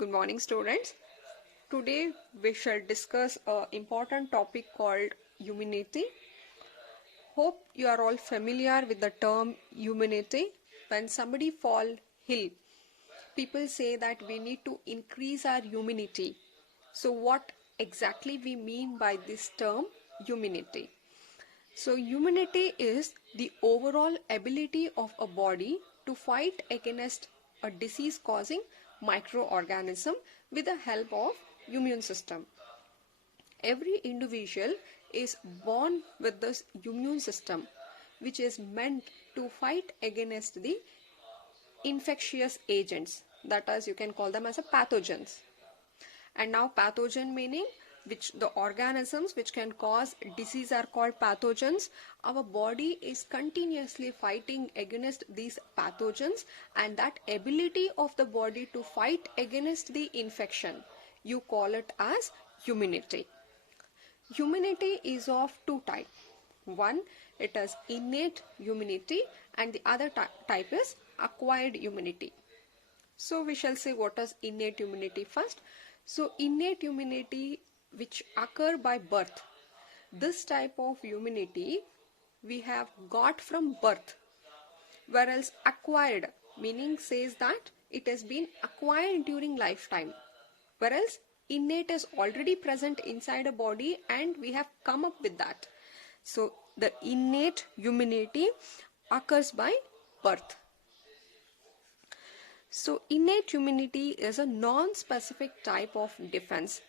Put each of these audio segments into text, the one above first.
Good morning, students. Today we shall discuss an important topic called immunity. Hope you are all familiar with the term immunity. When somebody fall ill, people say that we need to increase our immunity. So what exactly we mean by this term immunity? So immunity is the overall ability of a body to fight against a disease causing microorganism with the help of immune system. Every individual is born with this immune system which is meant to fight against the infectious agents, that is you can call them as a pathogens. And now pathogen meaning which the organisms which can cause disease are called pathogens. Our body is continuously fighting against these pathogens, and that ability of the body to fight against the infection, you call it as immunity. Immunity is of two types. One, it is innate immunity, and the other type is acquired immunity. So we shall say what is innate immunity first. So innate immunity which occur by birth. This type of immunity we have got from birth, whereas acquired meaning says that it has been acquired during lifetime, whereas innate is already present inside a body and we have come up with that. So the innate immunity occurs by birth. So innate immunity is a non-specific type of defense.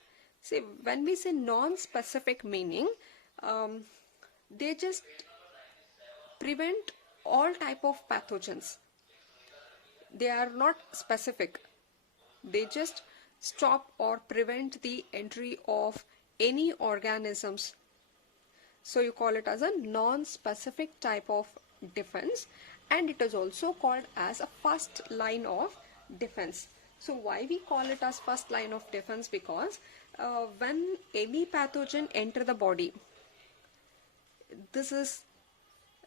See, when we say non-specific meaning, they just prevent all type of pathogens. They are not specific. They just stop or prevent the entry of any organisms. So you call it as a non-specific type of defense, and it is also called as a first line of defense. So why we call it as first line of defense? Because when any pathogen enter the body, this is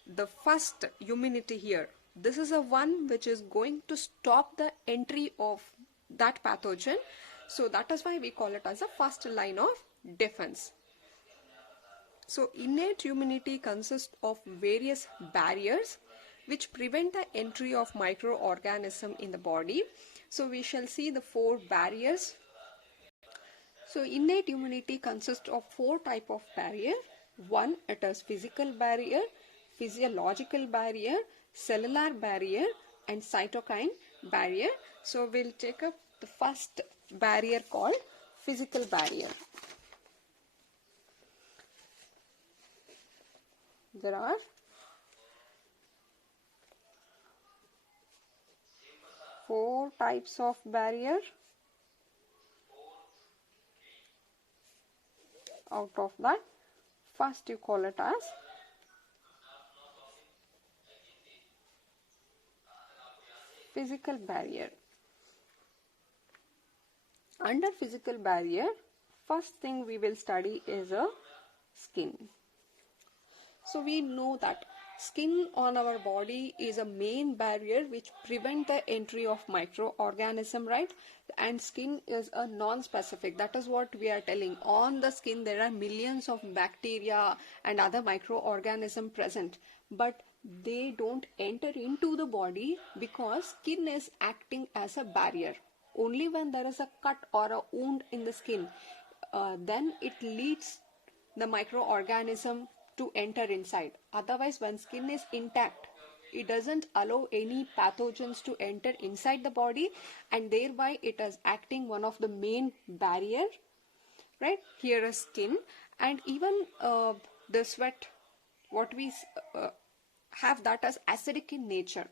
the first immunity here. This is a one which is going to stop the entry of that pathogen. So that is why we call it as a first line of defense. So innate immunity consists of various barriers which prevent the entry of microorganism in the body. So we shall see the four barriers. So innate immunity consists of four type of barrier. One, it is physical barrier, physiological barrier, cellular barrier, and cytokine barrier. So we'll take up the first barrier called physical barrier. There are four types of barrier. Out of that, first you call it as physical barrier. Under physical barrier, first thing we will study is a skin. So we know that skin on our body is a main barrier which prevent the entry of microorganism, right? And skin is a non-specific. That is what we are telling. On the skin there are millions of bacteria and other microorganism present, but they don't enter into the body because skin is acting as a barrier. Only when there is a cut or a wound in the skin, then it leads the microorganism to enter inside. Otherwise, when skin is intact, it doesn't allow any pathogens to enter inside the body, and thereby it is acting one of the main barrier, right? Here is skin, and even the sweat, what we have that as acidic in nature,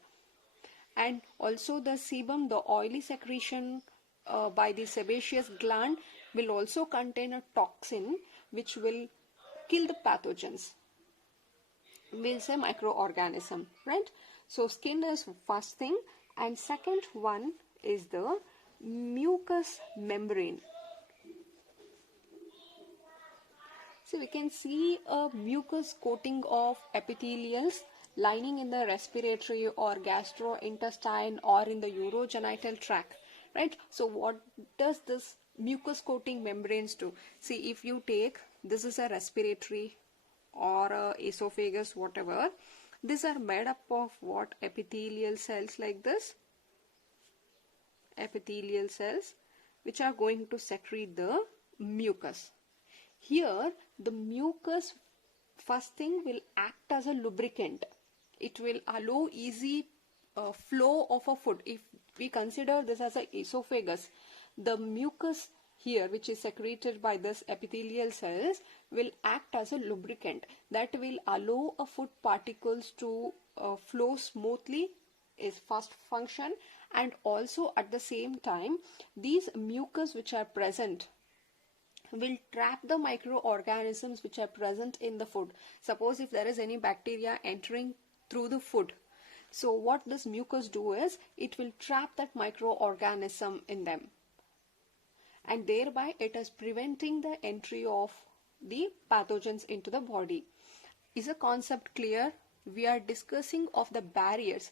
and also the sebum, the oily secretion by the sebaceous gland will also contain a toxin which will kill the pathogens. We'll say microorganism, right? So skin is first thing, and second one is the mucous membrane. So we can see a mucus coating of epithelials lining in the respiratory or gastrointestine or in the urogenital tract right? So what does this mucus coating membranes do? See, if you take, this is a respiratory or a esophagus, whatever, these are made up of what? Epithelial cells like this, epithelial cells, which are going to secrete the mucus. Here the mucus first thing will act as a lubricant. It will allow easy flow of a food. If we consider this as a esophagus, the mucus here, which is secreted by this epithelial cells, will act as a lubricant that will allow a food particles to flow smoothly, is first function. And also at the same time, these mucus which are present will trap the microorganisms which are present in the food. Suppose if there is any bacteria entering through the food, so what this mucus do is, it will trap that microorganism in them, and thereby it is preventing the entry of the pathogens into the body. Is the concept clear? We are discussing of the barriers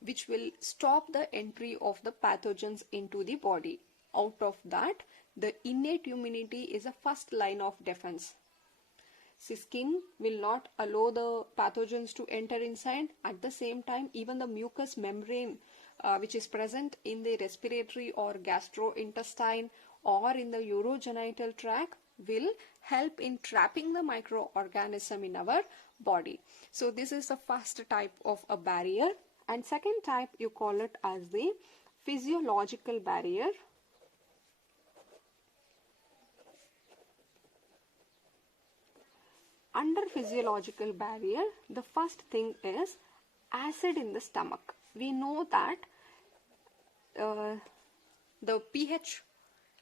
which will stop the entry of the pathogens into the body. Out of that, the innate immunity is the first line of defense. See, skin will not allow the pathogens to enter inside. At the same time, even the mucous membrane which is present in the respiratory or gastrointestine or in the urogenital tract will help in trapping the microorganism in our body. So this is the first type of a barrier. And second type, you call it as the physiological barrier. Under physiological barrier, the first thing is acid in the stomach. We know that the pH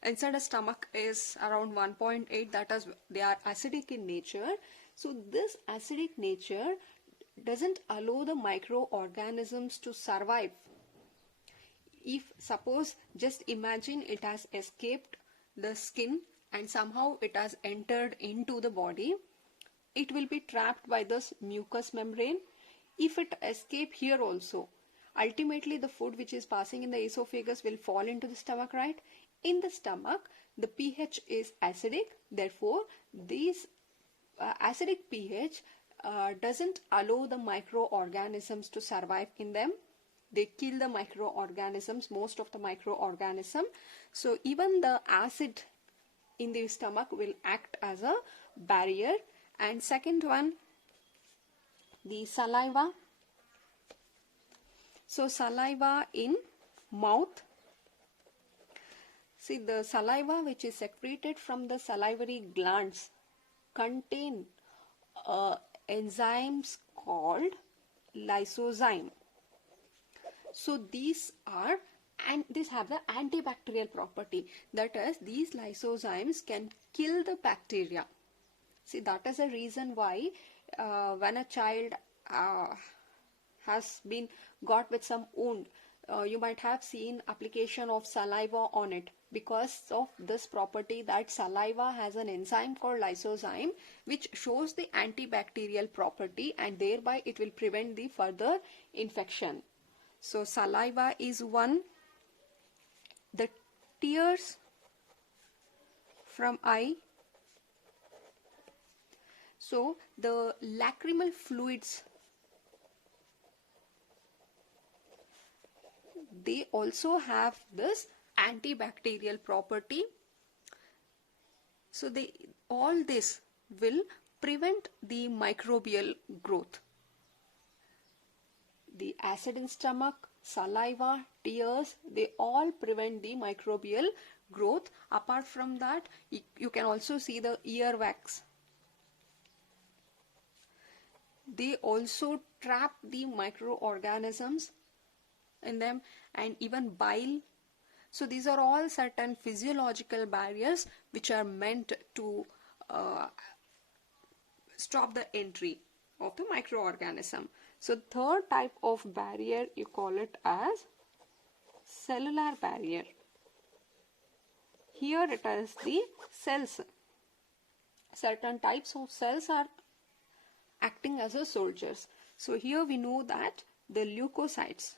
inside the stomach is around 1.8, that is, they are acidic in nature. So this acidic nature doesn't allow the microorganisms to survive. If suppose, just imagine it has escaped the skin and somehow it has entered into the body, it will be trapped by this mucous membrane. If it escape here also, ultimately the food which is passing in the esophagus will fall into the stomach, right? In the stomach, the pH is acidic. Therefore, these acidic pH doesn't allow the microorganisms to survive in them. They kill the microorganisms, most of the microorganism. So even the acid in the stomach will act as a barrier. And second one, the saliva. So saliva in mouth. See, the saliva which is secreted from the salivary glands contain enzymes called lysozyme. So these are, and these have the antibacterial property. That is, these lysozymes can kill the bacteria. See, that is a reason why when a child has been got with some wound, you might have seen application of saliva on it, because of this property that saliva has an enzyme called lysozyme which shows the antibacterial property, and thereby it will prevent the further infection. So saliva is one. The tears from eye. So the lacrimal fluids, they also have this antibacterial property. So all this will prevent the microbial growth. The acid in stomach, saliva, tears, they all prevent the microbial growth. Apart from that, you can also see the earwax. They also trap the microorganisms in them, and even bile. So these are all certain physiological barriers which are meant to stop the entry of the microorganism. So third type of barrier, you call it as cellular barrier. Here it is the cells. Certain types of cells are acting as a soldiers. So here we know that the leukocytes,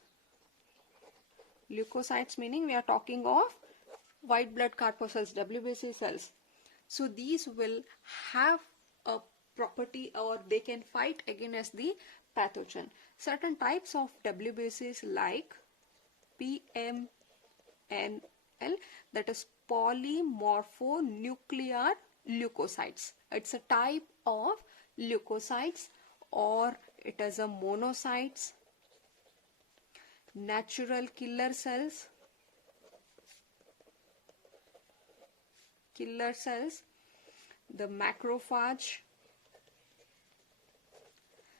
Leukocytes meaning we are talking of white blood corpuscles, WBC cells. So these will have a property, or they can fight against the pathogen. Certain types of WBCs like PMNL, that is polymorphonuclear leukocytes. It's a type of leukocytes, or it is a monocytes, natural killer cells, the macrophage.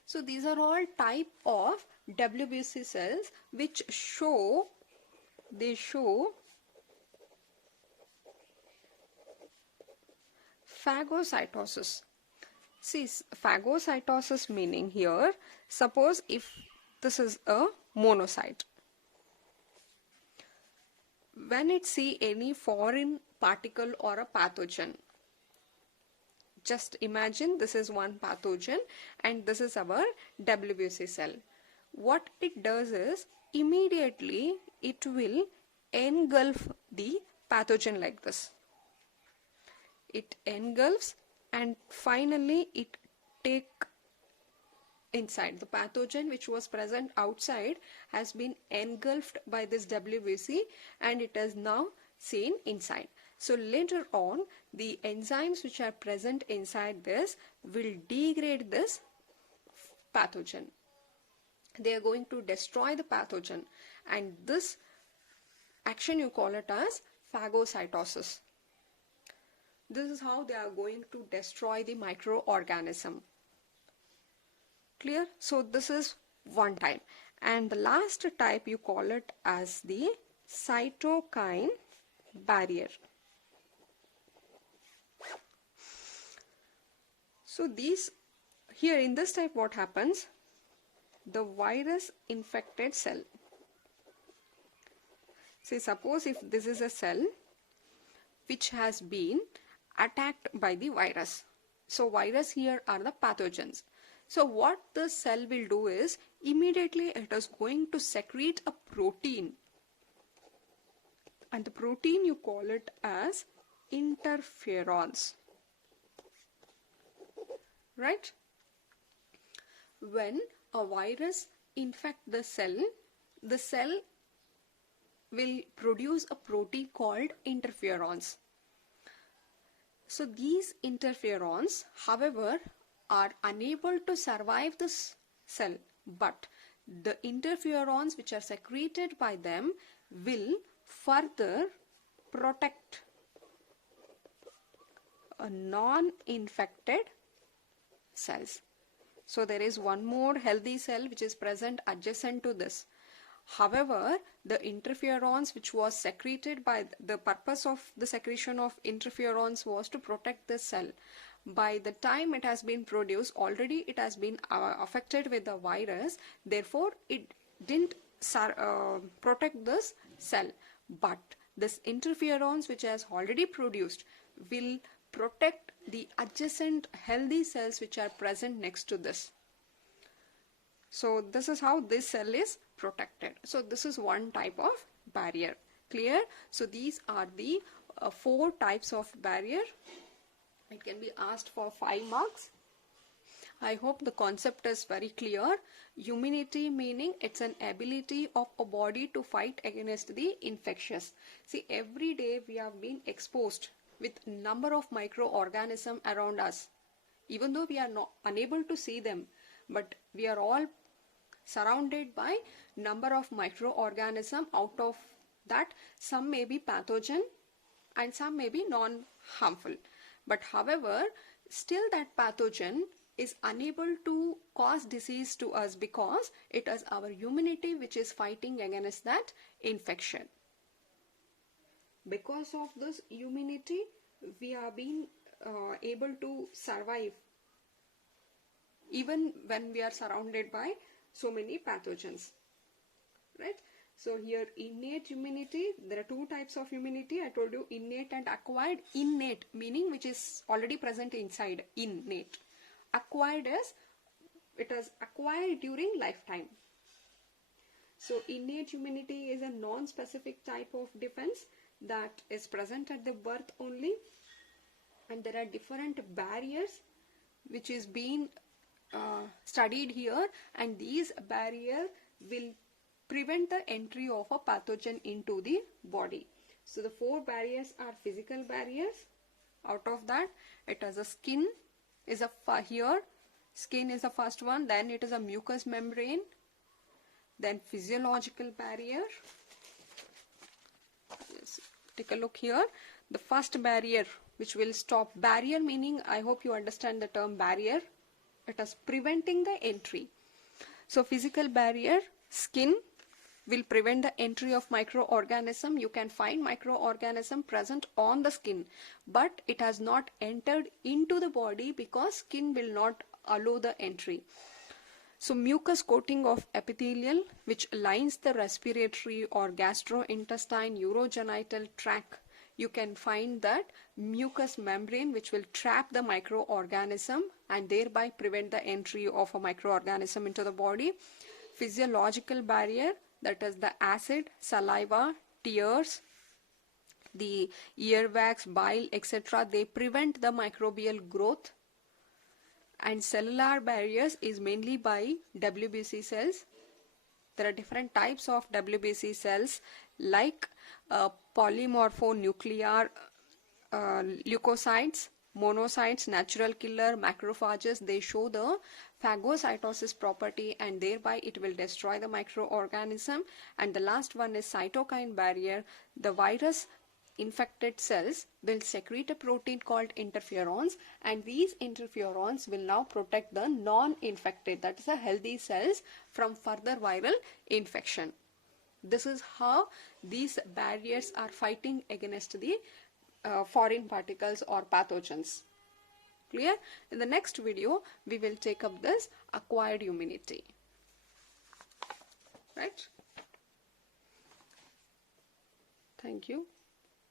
So these are all type of WBC cells which show phagocytosis. See, phagocytosis meaning here, suppose if this is a monocyte, when it see any foreign particle or a pathogen, just imagine this is one pathogen and this is our WBC cell. What it does is immediately it will engulf the pathogen like this. It engulfs and finally it take inside. The pathogen which was present outside has been engulfed by this WBC and it is now seen inside. So later on, the enzymes which are present inside this will degrade this pathogen. They are going to destroy the pathogen, and this action you call it as phagocytosis. This is how they are going to destroy the microorganism. Clear? So this is one type. And the last type you call it as the cytokine barrier. So these, here in this type what happens? The virus infected cell. See, suppose if this is a cell which has been attacked by the virus. So virus here are the pathogens. So what the cell will do is immediately it is going to secrete a protein, and the protein you call it as interferons. Right? When a virus infects the cell will produce a protein called interferons. So these interferons, however, are unable to survive this cell, but the interferons which are secreted by them will further protect a non-infected cells. So there is one more healthy cell which is present adjacent to this. However, the interferons which was secreted by the purpose of the secretion of interferons was to protect the cell. By the time it has been produced, already it has been affected with the virus. Therefore, it didn't protect this cell. But this interferons which has already produced will protect the adjacent healthy cells which are present next to this. So this is how this cell is protected. So this is one type of barrier. Clear? So these are the 4 types of barrier. It can be asked for 5 marks. I hope the concept is very clear. Immunity meaning it's an ability of a body to fight against the infectious. See, every day we have been exposed with number of microorganisms around us. Even though we are not unable to see them, but we are all surrounded by number of microorganisms. Out of that, some may be pathogen and some may be non-harmful. But however, still that pathogen is unable to cause disease to us because it is our immunity which is fighting against that infection. Because of this immunity, we have been able to survive even when we are surrounded by so many pathogens. Right? So here innate immunity, there are 2 types of immunity. I told you innate and acquired. Innate meaning which is already present inside, innate. Acquired is, it is acquired during lifetime. So innate immunity is a non-specific type of defense that is present at the birth only, and there are different barriers which is being studied here, and these barriers will prevent the entry of a pathogen into the body. So the 4 barriers are physical barriers. Out of that, it has a skin is a here skin is the first one, then it is a mucous membrane, then physiological barrier. Let's take a look here. The first barrier which will stop, barrier meaning, I hope you understand the term barrier, it is preventing the entry. So physical barrier, skin will prevent the entry of microorganism. You can find microorganism present on the skin, but it has not entered into the body because skin will not allow the entry. So mucus coating of epithelial, which lines the respiratory or gastrointestinal urogenital tract. You can find that mucous membrane which will trap the microorganism and thereby prevent the entry of a microorganism into the body. Physiological barrier, that is the acid, saliva, tears, the earwax, bile, etc. They prevent the microbial growth. And cellular barriers is mainly by WBC cells. There are different types of WBC cells like polymorphonuclear leukocytes, monocytes, natural killer, macrophages. They show the phagocytosis property and thereby it will destroy the microorganism. And the last one is cytokine barrier. The virus infected cells will secrete a protein called interferons, and these interferons will now protect the non-infected, that is the healthy cells, from further viral infection. This is how these barriers are fighting against the foreign particles or pathogens. Clear? In the next video, we will take up this acquired immunity. Right? Thank you.